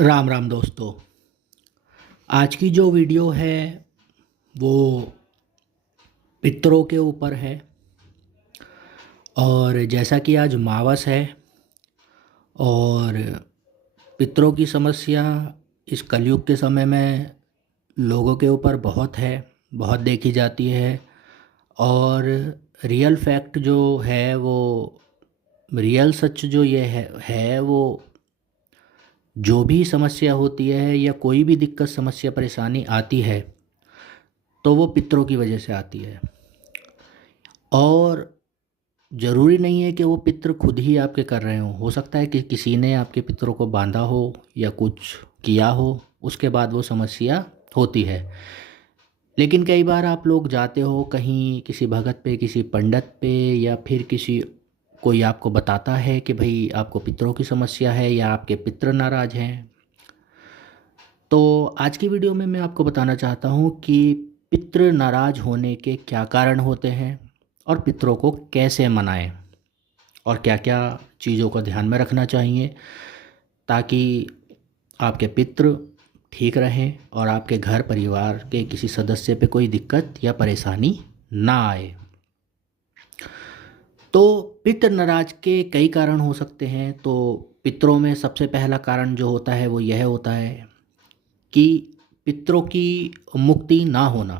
राम राम दोस्तों। आज की जो वीडियो है वो पितरों के ऊपर है। और जैसा कि आज मावस है और पितरों की समस्या इस कलयुग के समय में लोगों के ऊपर बहुत है, बहुत देखी जाती है। और रियल फैक्ट जो है वो रियल सच जो ये है वो जो भी समस्या होती है या कोई भी दिक्कत समस्या परेशानी आती है तो वो पितरों की वजह से आती है। और ज़रूरी नहीं है कि वो पितृ खुद ही आपके कर रहे हों। हो सकता है कि किसी ने आपके पितरों को बांधा हो या कुछ किया हो, उसके बाद वो समस्या होती है। लेकिन कई बार आप लोग जाते हो कहीं किसी भगत पे, किसी पंडित पे, या फिर किसी कोई आपको बताता है कि भाई आपको पितरों की समस्या है या आपके पितृ नाराज़ हैं। तो आज की वीडियो में मैं आपको बताना चाहता हूँ कि पितृ नाराज होने के क्या कारण होते हैं और पितरों को कैसे मनाएं और क्या क्या चीज़ों का ध्यान में रखना चाहिए ताकि आपके पितृ ठीक रहें और आपके घर परिवार के किसी सदस्य पे कोई दिक्कत या परेशानी ना आए। तो पितृ नाराज के कई कारण हो सकते हैं। तो पितरों में सबसे पहला कारण जो होता है वो यह होता है कि पितरों की मुक्ति ना होना।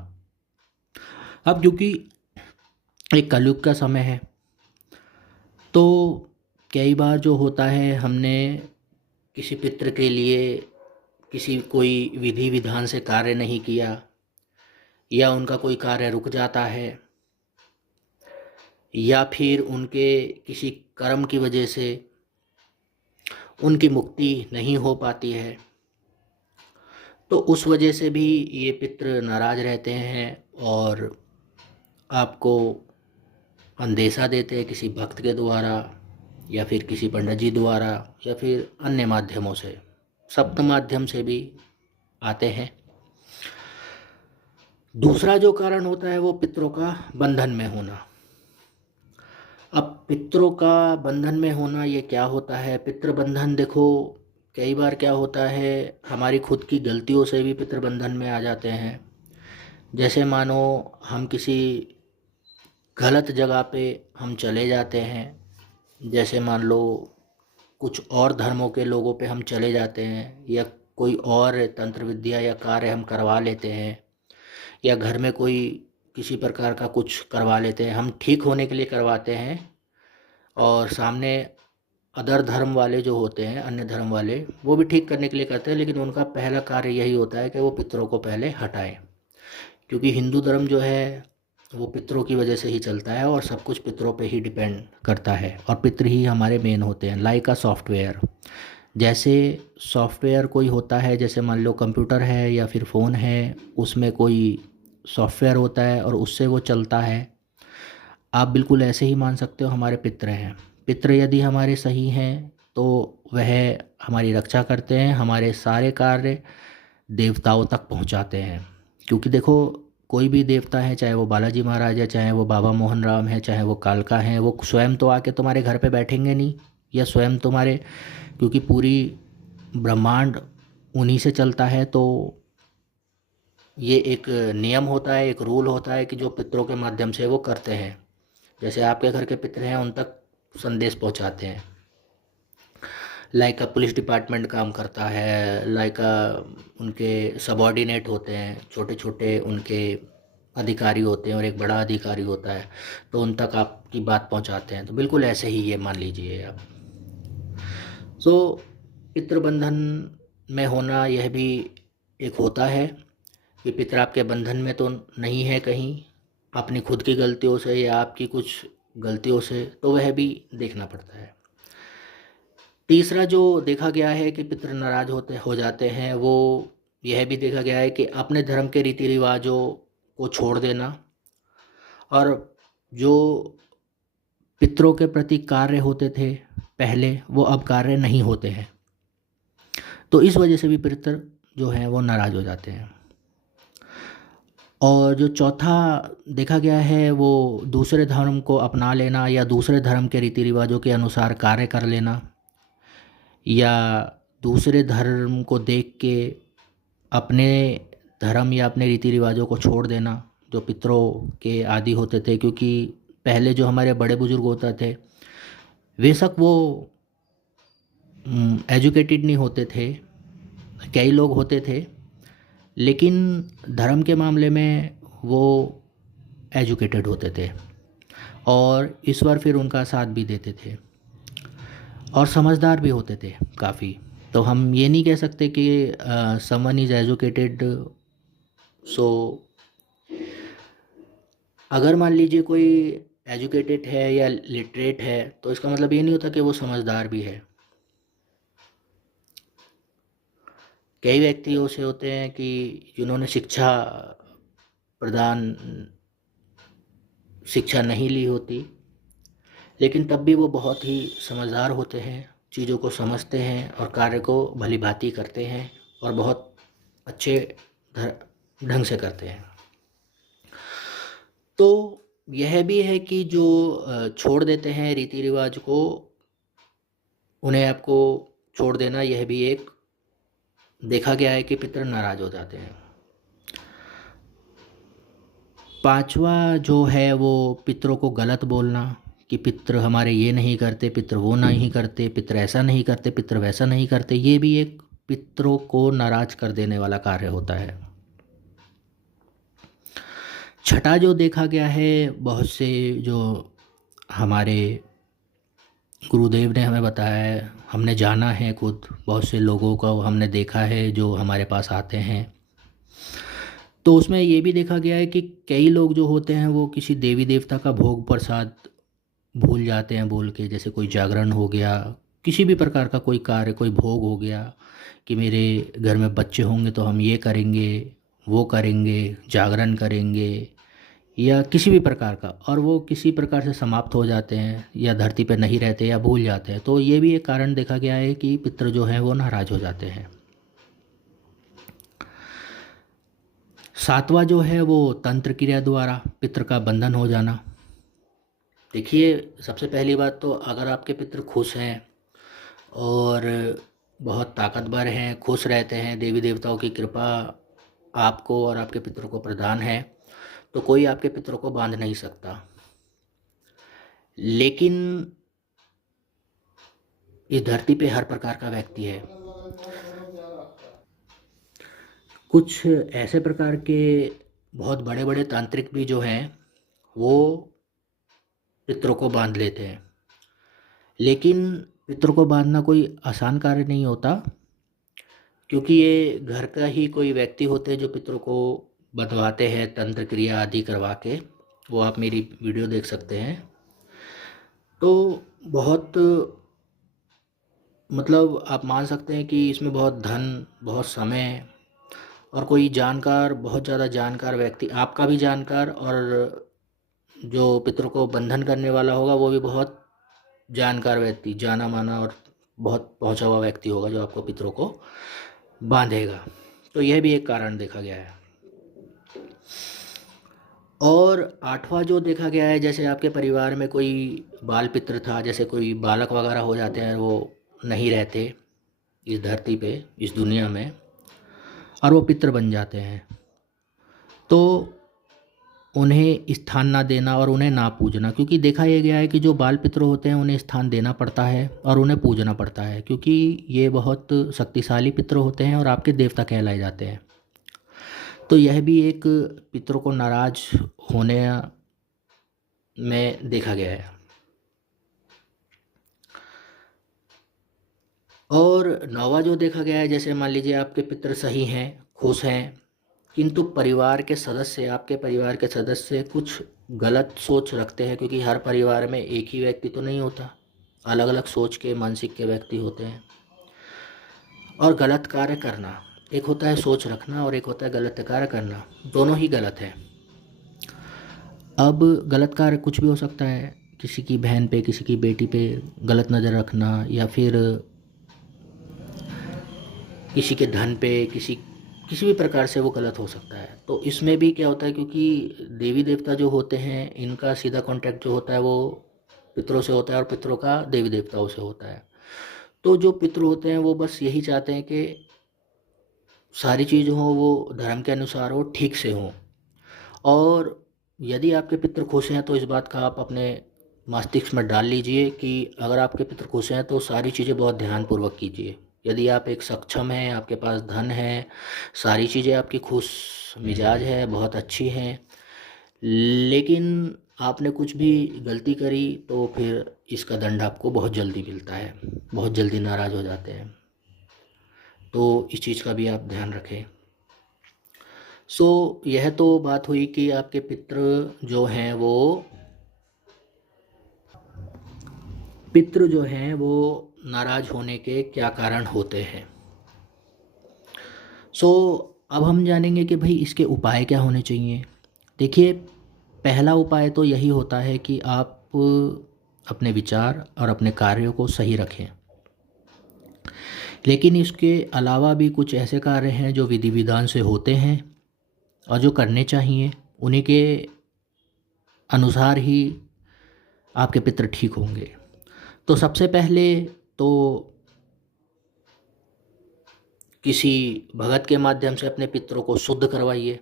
अब क्योंकि एक कलयुग का समय है तो कई बार जो होता है हमने किसी पितृ के लिए किसी कोई विधि विधान से कार्य नहीं किया या उनका कोई कार्य रुक जाता है या फिर उनके किसी कर्म की वजह से उनकी मुक्ति नहीं हो पाती है, तो उस वजह से भी ये पितृ नाराज रहते हैं और आपको अंदेशा देते हैं किसी भक्त के द्वारा या फिर किसी पंडित जी द्वारा या फिर अन्य माध्यमों से, सप्त माध्यम से भी आते हैं। दूसरा जो कारण होता है वो पितरों का बंधन में होना। अब पितरों का बंधन में होना ये क्या होता है? पितृ बंधन देखो, कई बार क्या होता है हमारी खुद की गलतियों से भी पितृ बंधन में आ जाते हैं। जैसे मानो हम किसी गलत जगह पे हम चले जाते हैं, जैसे मान लो कुछ और धर्मों के लोगों पे हम चले जाते हैं या कोई और तंत्र विद्या या कार्य हम करवा लेते हैं या घर में कोई किसी प्रकार का कुछ करवा लेते हैं, हम ठीक होने के लिए करवाते हैं और सामने अदर धर्म वाले जो होते हैं, अन्य धर्म वाले, वो भी ठीक करने के लिए करते हैं, लेकिन उनका पहला कार्य यही होता है कि वो पितरों को पहले हटाएं। क्योंकि हिंदू धर्म जो है वो पितरों की वजह से ही चलता है और सब कुछ पितरों पे ही डिपेंड करता है और पितृ ही हमारे मेन होते हैं। लाइक अ सॉफ्टवेयर, जैसे सॉफ्टवेयर कोई होता है, जैसे मान लो कंप्यूटर है या फिर फ़ोन है, उसमें कोई सॉफ्टवेयर होता है और उससे वो चलता है। आप बिल्कुल ऐसे ही मान सकते हो हमारे पितृ हैं। पितृ यदि हमारे सही हैं तो वह हमारी रक्षा करते हैं, हमारे सारे कार्य देवताओं तक पहुंचाते हैं। क्योंकि देखो, कोई भी देवता है, चाहे वो बालाजी महाराज है, चाहे वो बाबा मोहन राम है, चाहे वो कालका हैं, वो स्वयं तो आके तुम्हारे घर पे बैठेंगे नहीं या स्वयं तुम्हारे, क्योंकि पूरी ब्रह्मांड उन्हीं से चलता है। तो ये एक नियम होता है, एक रूल होता है कि जो पितरों के माध्यम से वो करते हैं। जैसे आपके घर के पितर हैं उन तक संदेश पहुंचाते हैं। लाइक पुलिस डिपार्टमेंट काम करता है, लाइक उनके सबॉर्डिनेट होते हैं, छोटे छोटे उनके अधिकारी होते हैं और एक बड़ा अधिकारी होता है, तो उन तक आपकी बात पहुंचाते हैं। तो बिल्कुल ऐसे ही ये मान लीजिए आप। सो पितृबंधन में होना यह भी एक होता है कि पितर आपके बंधन में तो नहीं है कहीं, अपनी खुद की गलतियों से या आपकी कुछ गलतियों से, तो वह भी देखना पड़ता है। तीसरा जो देखा गया है कि पितृ नाराज हो जाते हैं, वो यह भी देखा गया है कि अपने धर्म के रीति रिवाजों को छोड़ देना और जो पितरों के प्रति कार्य होते थे पहले, वो अब कार्य नहीं होते हैं। तो इस वजह से भी पितर जो हैं वो नाराज हो जाते हैं। और जो चौथा देखा गया है वो दूसरे धर्म को अपना लेना या दूसरे धर्म के रीति रिवाजों के अनुसार कार्य कर लेना या दूसरे धर्म को देख के अपने धर्म या अपने रीति रिवाजों को छोड़ देना, जो पितरों के आदि होते थे। क्योंकि पहले जो हमारे बड़े बुजुर्ग होते थे, बेशक वो एजुकेटेड नहीं होते थे, कई लोग होते थे, लेकिन धर्म के मामले में वो एजुकेटेड होते थे और ईश्वर फिर उनका साथ भी देते थे और समझदार भी होते थे काफ़ी। तो हम ये नहीं कह सकते कि समवन इज़ एजुकेटेड। सो अगर मान लीजिए कोई एजुकेटेड है या लिटरेट है, तो इसका मतलब ये नहीं होता कि वो समझदार भी है। कई व्यक्ति ऐसे होते हैं कि जिन्होंने शिक्षा नहीं ली होती, लेकिन तब भी वो बहुत ही समझदार होते हैं, चीज़ों को समझते हैं और कार्य को भली भांति करते हैं और बहुत अच्छे ढंग से करते हैं। तो यह भी है कि जो छोड़ देते हैं रीति रिवाज को, उन्हें आपको छोड़ देना, यह भी एक देखा गया है कि पितर नाराज़ हो जाते हैं। पांचवा जो है वो पितरों को गलत बोलना कि पितर हमारे ये नहीं करते, पितर वो नहीं करते, पितर ऐसा नहीं करते, पितर वैसा नहीं करते। ये भी एक पितरों को नाराज कर देने वाला कार्य होता है। छठा जो देखा गया है, बहुत से जो हमारे गुरुदेव ने हमें बताया है, हमने जाना है, खुद बहुत से लोगों को हमने देखा है जो हमारे पास आते हैं, तो उसमें ये भी देखा गया है कि कई लोग जो होते हैं वो किसी देवी देवता का भोग प्रसाद भूल जाते हैं बोल के। जैसे कोई जागरण हो गया, किसी भी प्रकार का कोई कार्य, कोई भोग हो गया कि मेरे घर में बच्चे होंगे तो हम ये करेंगे, वो करेंगे, जागरण करेंगे, या किसी भी प्रकार का, और वो किसी प्रकार से समाप्त हो जाते हैं या धरती पर नहीं रहते या भूल जाते हैं। तो ये भी एक कारण देखा गया है कि पितृ जो हैं वो नाराज़ हो जाते हैं। सातवां जो है वो तंत्र क्रिया द्वारा पितृ का बंधन हो जाना। देखिए, सबसे पहली बात तो अगर आपके पितृ खुश हैं और बहुत ताकतवर हैं, खुश रहते हैं, देवी देवताओं की कृपा आपको और आपके पितरों को प्रदान है, तो कोई आपके पितरों को बांध नहीं सकता। लेकिन इस धरती पे हर प्रकार का व्यक्ति है। कुछ ऐसे प्रकार के बहुत बड़े बड़े तांत्रिक भी जो हैं वो पितरों को बांध लेते हैं, लेकिन पितरों को बांधना कोई आसान कार्य नहीं होता, क्योंकि ये घर का ही कोई व्यक्ति होते हैं जो पितरों को बंधवाते हैं तंत्र क्रिया आदि करवा के। वो आप मेरी वीडियो देख सकते हैं। तो बहुत मतलब आप मान सकते हैं कि इसमें बहुत धन, बहुत समय और कोई जानकार, बहुत ज़्यादा जानकार व्यक्ति, आपका भी जानकार, और जो पितरों को बंधन करने वाला होगा वो भी बहुत जानकार व्यक्ति, जाना माना और बहुत पहुंचा हुआ व्यक्ति होगा जो आपको पितरों को बांधेगा। तो यह भी एक कारण देखा गया है। और आठवां जो देखा गया है, जैसे आपके परिवार में कोई बाल पितृ था, जैसे कोई बालक वगैरह हो जाते हैं, वो नहीं रहते इस धरती पे, इस दुनिया में, और वो पितृ बन जाते हैं, तो उन्हें स्थान ना देना और उन्हें ना पूजना। क्योंकि देखा यह गया है कि जो बाल पितृ होते हैं उन्हें स्थान देना पड़ता है और उन्हें पूजना पड़ता है, क्योंकि ये बहुत शक्तिशाली पितृ होते हैं और आपके देवता कहलाए जाते हैं। तो यह भी एक पितरों को नाराज होने में देखा गया है। और नौवां जो देखा गया है, जैसे मान लीजिए आपके पितृ सही हैं, खुश हैं, किंतु परिवार के सदस्य, आपके परिवार के सदस्य कुछ गलत सोच रखते हैं, क्योंकि हर परिवार में एक ही व्यक्ति तो नहीं होता, अलग अलग सोच के, मानसिक के व्यक्ति होते हैं। और गलत कार्य करना, एक होता है सोच रखना और एक होता है गलत कार्य करना, दोनों ही गलत है। अब गलत कार्य कुछ भी हो सकता है, किसी की बहन पे, किसी की बेटी पे गलत नज़र रखना, या फिर किसी के धन पे, किसी भी प्रकार से वो गलत हो सकता है। तो इसमें भी क्या होता है, क्योंकि देवी देवता जो होते हैं इनका सीधा कांटेक्ट जो होता है वो पितरों से होता है और पितरों का देवी देवताओं से होता है। तो जो पितृ होते हैं वो बस यही चाहते हैं कि सारी चीज़ हो वो धर्म के अनुसार हो, ठीक से हो। और यदि आपके पितृ खुश हैं तो इस बात का आप अपने मस्तिष्क में डाल लीजिए कि अगर आपके पितृ खुश हैं तो सारी चीज़ें बहुत ध्यानपूर्वक कीजिए। यदि आप एक सक्षम हैं, आपके पास धन है, सारी चीज़ें आपकी खुश मिजाज है, बहुत अच्छी हैं, लेकिन आपने कुछ भी गलती करी तो फिर इसका दंड आपको बहुत जल्दी मिलता है, बहुत जल्दी नाराज़ हो जाते हैं। तो इस चीज़ का भी आप ध्यान रखें। यह तो बात हुई कि आपके पितृ जो हैं वो नाराज़ होने के क्या कारण होते हैं। अब हम जानेंगे कि भाई इसके उपाय क्या होने चाहिए। देखिए, पहला उपाय तो यही होता है कि आप अपने विचार और अपने कार्यों को सही रखें। लेकिन इसके अलावा भी कुछ ऐसे कार्य हैं जो विधि विधान से होते हैं और जो करने चाहिए, उन्हीं के अनुसार ही आपके पितृ ठीक होंगे। तो सबसे पहले तो किसी भगत के माध्यम से अपने पितरों को शुद्ध करवाइए।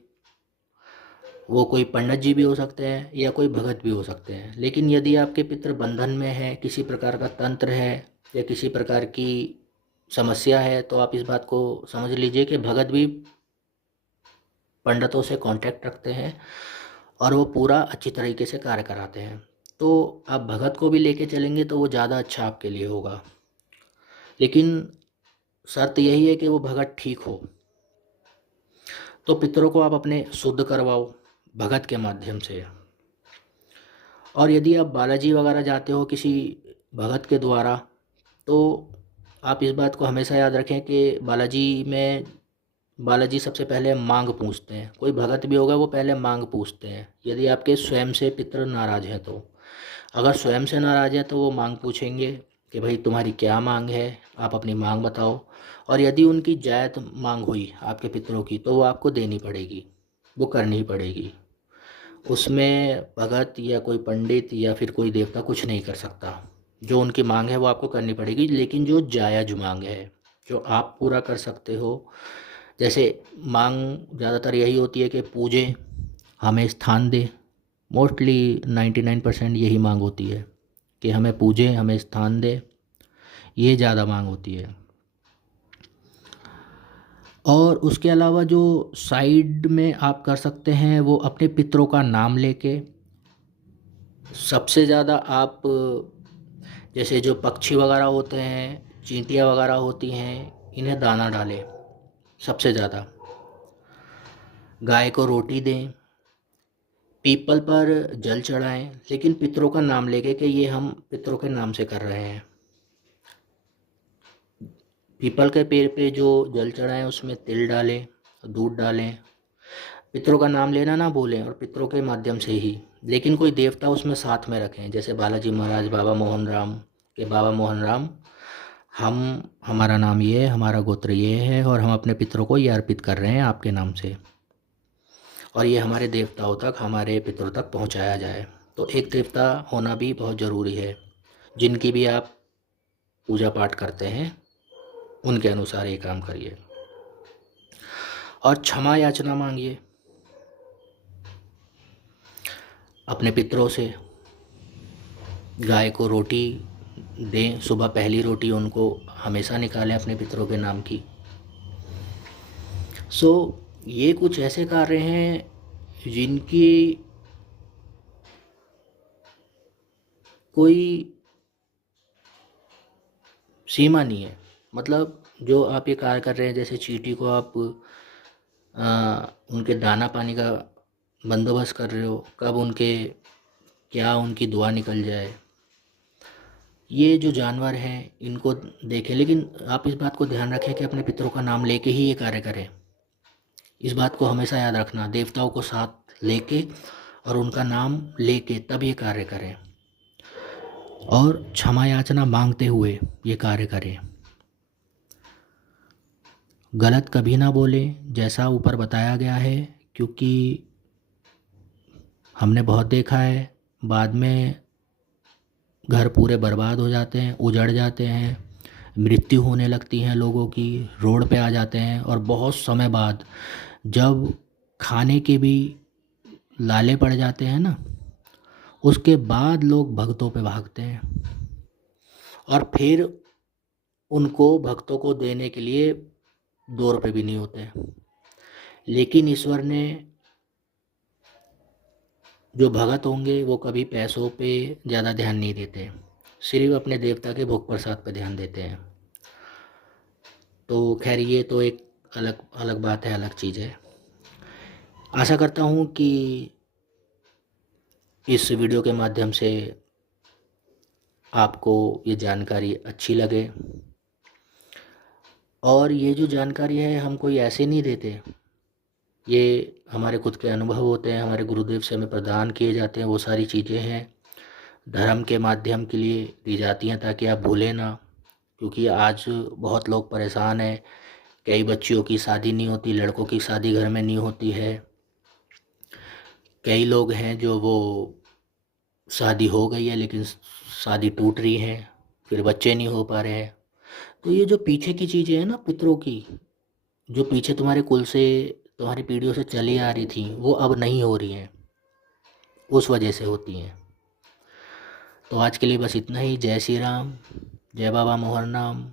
वो कोई पंडित जी भी हो सकते हैं या कोई भगत भी हो सकते हैं। लेकिन यदि आपके पितृ बंधन में है, किसी प्रकार का तंत्र है या किसी प्रकार की समस्या है, तो आप इस बात को समझ लीजिए कि भगत भी पंडितों से कांटेक्ट रखते हैं और वो पूरा अच्छी तरीके से कार्य कराते हैं। तो आप भगत को भी लेके चलेंगे तो वो ज़्यादा अच्छा आपके लिए होगा। लेकिन शर्त यही है कि वो भगत ठीक हो। तो पितरों को आप अपने शुद्ध करवाओ भगत के माध्यम से। और यदि आप बालाजी वगैरह जाते हो किसी भगत के द्वारा, तो आप इस बात को हमेशा याद रखें कि बालाजी सबसे पहले मांग पूछते हैं। कोई भगत भी होगा वो पहले मांग पूछते हैं, यदि आपके स्वयं से पितृ नाराज़ हैं तो। अगर स्वयं से नाराज़ हैं तो वो मांग पूछेंगे कि भाई तुम्हारी क्या मांग है, आप अपनी मांग बताओ। और यदि उनकी जायज़ मांग हुई आपके पितरों की तो वो आपको देनी पड़ेगी, वो करनी ही पड़ेगी। उसमें भगत या कोई पंडित या फिर कोई देवता कुछ नहीं कर सकता। जो उनकी मांग है वो आपको करनी पड़ेगी। लेकिन जो जायज़ मांग है, जो आप पूरा कर सकते हो, जैसे मांग ज़्यादातर यही होती है कि पूजे, हमें स्थान दे। मोस्टली 99% यही मांग होती है कि हमें पूजे, हमें स्थान दे, ये ज़्यादा मांग होती है। और उसके अलावा जो साइड में आप कर सकते हैं वो अपने पितरों का नाम लेके सबसे ज़्यादा आप, जैसे जो पक्षी वगैरह होते हैं, चींटियाँ वगैरह होती हैं, इन्हें दाना डालें सबसे ज़्यादा। गाय को रोटी दें, पीपल पर जल चढ़ाएं, लेकिन पितरों का नाम लेके कि ये हम पितरों के नाम से कर रहे हैं। पीपल के पेड़ पे जो जल चढ़ाएं उसमें तिल डालें, दूध डालें। पितरों का नाम लेना ना भूलें और पितरों के माध्यम से ही। लेकिन कोई देवता उसमें साथ में रखें, जैसे बालाजी महाराज, बाबा मोहन राम के बाबा मोहन राम, हम हमारा नाम ये है, हमारा गोत्र ये है और हम अपने पितरों को ये अर्पित कर रहे हैं आपके नाम से, और ये हमारे देवताओं तक, हमारे पितरों तक पहुंचाया जाए। तो एक देवता होना भी बहुत ज़रूरी है। जिनकी भी आप पूजा पाठ करते हैं उनके अनुसार ये काम करिए। और क्षमा याचना मांगिए अपने पितरों से। गाय को रोटी दें, सुबह पहली रोटी उनको हमेशा निकालें अपने पितरों के नाम की। ये कुछ ऐसे कार्य हैं जिनकी कोई सीमा नहीं है। मतलब जो आप ये कार्य कर रहे हैं, जैसे चींटी को आप उनके दाना पानी का बंदोबस्त कर रहे हो, कब उनके क्या उनकी दुआ निकल जाए, ये जो जानवर हैं इनको देखें। लेकिन आप इस बात को ध्यान रखें कि अपने पितरों का नाम लेके ही ये कार्य करें। इस बात को हमेशा याद रखना, देवताओं को साथ लेके और उनका नाम लेके तब ये कार्य करें और क्षमा याचना मांगते हुए ये कार्य करें। गलत कभी ना बोलें जैसा ऊपर बताया गया है, क्योंकि हमने बहुत देखा है बाद में घर पूरे बर्बाद हो जाते हैं, उजड़ जाते हैं, मृत्यु होने लगती हैं लोगों की, रोड पे आ जाते हैं, और बहुत समय बाद जब खाने के भी लाले पड़ जाते हैं ना, उसके बाद लोग भक्तों पे भागते हैं और फिर उनको भक्तों को देने के लिए 2 रुपये भी नहीं होते। लेकिन ईश्वर ने, जो भगत होंगे वो कभी पैसों पे ज़्यादा ध्यान नहीं देते, सिर्फ अपने देवता के भोग प्रसाद पे ध्यान देते हैं। तो खैर ये तो एक अलग अलग बात है, अलग चीज़ है। आशा करता हूँ कि इस वीडियो के माध्यम से आपको ये जानकारी अच्छी लगे। और ये जो जानकारी है हम कोई ऐसे नहीं देते, ये हमारे खुद के अनुभव होते हैं, हमारे गुरुदेव से हमें प्रदान किए जाते हैं। वो सारी चीज़ें हैं धर्म के माध्यम के लिए दी जाती हैं, ताकि आप भूलें ना। क्योंकि आज बहुत लोग परेशान हैं, कई बच्चियों की शादी नहीं होती, लड़कों की शादी घर में नहीं होती है। कई लोग हैं जो वो शादी हो गई है लेकिन शादी टूट रही है, फिर बच्चे नहीं हो पा रहे हैं। तो ये जो पीछे की चीज़ें हैं ना पितरों की, जो पीछे तुम्हारे कुल से, तुम्हारी पीढ़ियों से चली आ रही थी, वो अब नहीं हो रही हैं, उस वजह से होती हैं। तो आज के लिए बस इतना ही। जय श्री राम, जय बाबा मोहर नाम,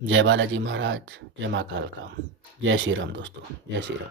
जय बालाजी महाराज, जय माँ कालका। जय श्री राम दोस्तों, जय श्री राम।